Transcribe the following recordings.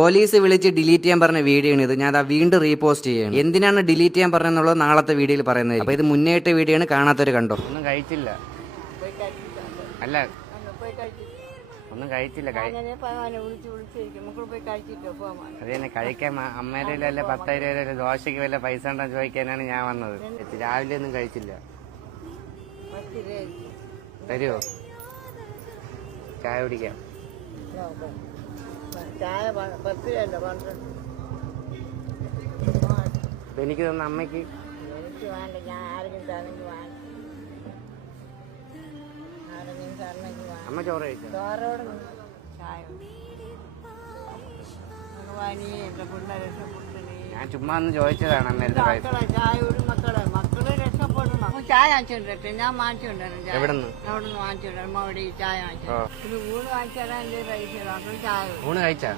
Police വിളിച്ച് delete ചെയ്യാൻ പറഞ്ഞ വീഡിയോ ആണ് ഇത്. ഞാൻ വീണ്ടും റീപോസ്റ്റ് ചെയ്യണം. എന്തിനാണ് ഡിലീറ്റ് ചെയ്യാൻ പറഞ്ഞെന്നുള്ളത് നാളത്തെ വീഡിയോയിൽ പറയുന്നത്. അപ്പൊ ഇത് മുന്നേറ്റ വീഡിയോ ആണ്, കാണാത്തവര് കണ്ടോ. ഒന്നും കഴിച്ചില്ല, അല്ല ഒന്നും കഴിച്ചില്ല. അത് തന്നെ കഴിക്കാൻ അമ്മേടെ വല്ല 10,000 രൂപ ദോശയ്ക്ക് വല്ല പൈസ ഉണ്ടോ ചോദിക്കാനാണ് ഞാൻ വന്നത്. രാവിലെ ഒന്നും കഴിച്ചില്ല. തരുമോ? ചായ കുടിക്കാം. എനിക്ക് തന്ന അമ്മയ്ക്ക് അമ്മ ചോറ് കഴിച്ചു. ഞാൻ ചുമ്മാ ഒന്ന് ചോദിച്ചതാണ് അമ്മേരുടെ പൈസ. ചായ വാങ്ങിച്ചോണ്ടിട്ടെ ഞാൻ വാങ്ങിച്ചോണ്ടായിരുന്നു. എവിടെന്ന്? അവിടുന്ന് വാങ്ങിച്ചോണ്ടായിരുന്നു. അമ്മ അവിടെ ചായ വാങ്ങിച്ചു. ഒരു ഊണ് വാങ്ങിച്ചാൽ എന്റെ പൈസ ചായ. ഊണ് കഴിച്ചാ?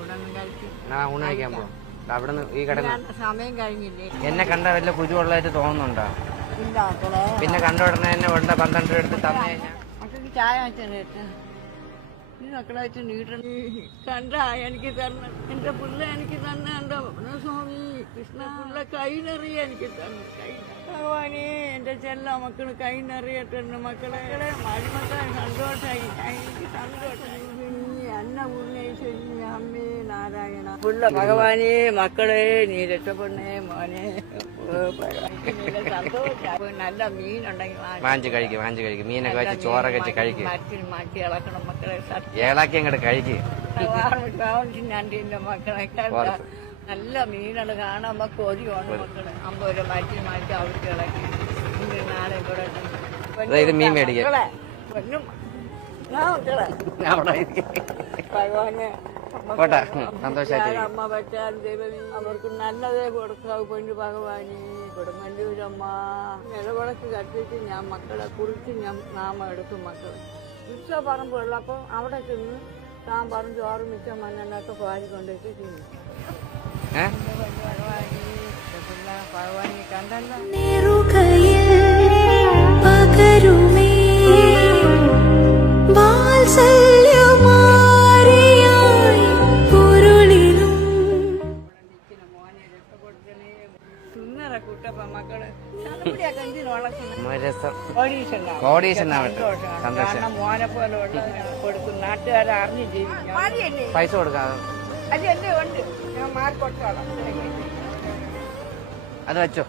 ഊണൊന്നും കഴിച്ചു. ഊണ് കഴിക്കാൻ പോവാം. അവിടുന്ന് ഈ കടന്ന് സമയം കഴിഞ്ഞില്ലേ? എന്നെ കണ്ട വല്ല കുരുവുള്ളതായിട്ട് തോന്നുന്നുണ്ടോ? ഇല്ല മക്കളെ. പിന്നെ കണ്ട ഉടനെ തന്നെ 12 രൂപ എടുത്ത് തന്നു കഴിഞ്ഞാൽ മക്കൾക്ക് ചായ വാങ്ങിച്ചോണ്ടിട്ട് ഈ മക്കളെ വെച്ച് നീട്ടണം. കണ്ട എനിക്ക് തരണം. എന്റെ പിള്ള എനിക്ക് തന്നെ. എന്റെ സ്വാമി കൃഷ്ണ പിള്ള കൈ നിറയെ എനിക്ക് തന്നെ. ഭഗവാനെ എന്റെ ചെല്ല മക്കള് കൈ നിറയട്ടെ. മക്കളെ മരുമക്കളെ സന്തോഷമായി. എനിക്ക് സന്തോഷം. അന്ന പൂർണ്ണേശ്വരി അമ്മേ നാരായണ പിള്ള ഭഗവാനെ മക്കളെ നീ രക്ഷപ്പെടണേ മോനെ. സന്തോഷം. നല്ല മീനുണ്ടെങ്കിൽ വാങ്ങിച്ച് കഴിക്കും. മീനൊക്കെ വെച്ച് ചോറൊക്കെ വെച്ച് കഴിക്കും. മാറ്റി ഇളക്കണം മക്കളെ. ഏളാക്കി അങ്ങോട്ട് കഴിക്കും. മക്കളെ നല്ല മീനുകൾ കാണാൻ നമുക്ക് ഒരിയാണ് മക്കളെ. 50 രൂപ മാറ്റി അവർക്ക് ഇളക്കി നാളെ ഇവിടെ മീൻ മേടിക്കാം. പോട്ടെ, സന്തോഷമായിട്ട്. അമ്മ പറ്റാൻ ദൈവമേ അവർക്ക് നല്ലതേ കൊടുക്കാവൂ. പൊന്നു ഭഗവാനി കൊടുങ്ങല്ലൂരമ്മ നിലവിളക്ക് കത്തിച്ച് ഞാൻ മക്കളെ കുറിച്ച് ഞാൻ നാമം എടുക്കും. മക്കളെ ഉച്ച പറമ്പുള്ളപ്പോൾ അവിടെ ചെന്ന് സാമ്പാറും ചോറും മിച്ചം മണ്ണെണ്ണൊക്കെ പാരിക്കൊണ്ടിട്ട് തിന്നു. ഭഗവാനി കണ്ടല്ലോ. മോനെ പോലെ കൊടുക്കും. നാട്ടുകാരെ അറിഞ്ഞു ജീവിക്കാം. പൈസ കൊടുക്കാം. അത് എന്റെ ഉണ്ട്. ഞാൻ മാറി കൊടുത്തോളാം. അത് വെച്ചോ.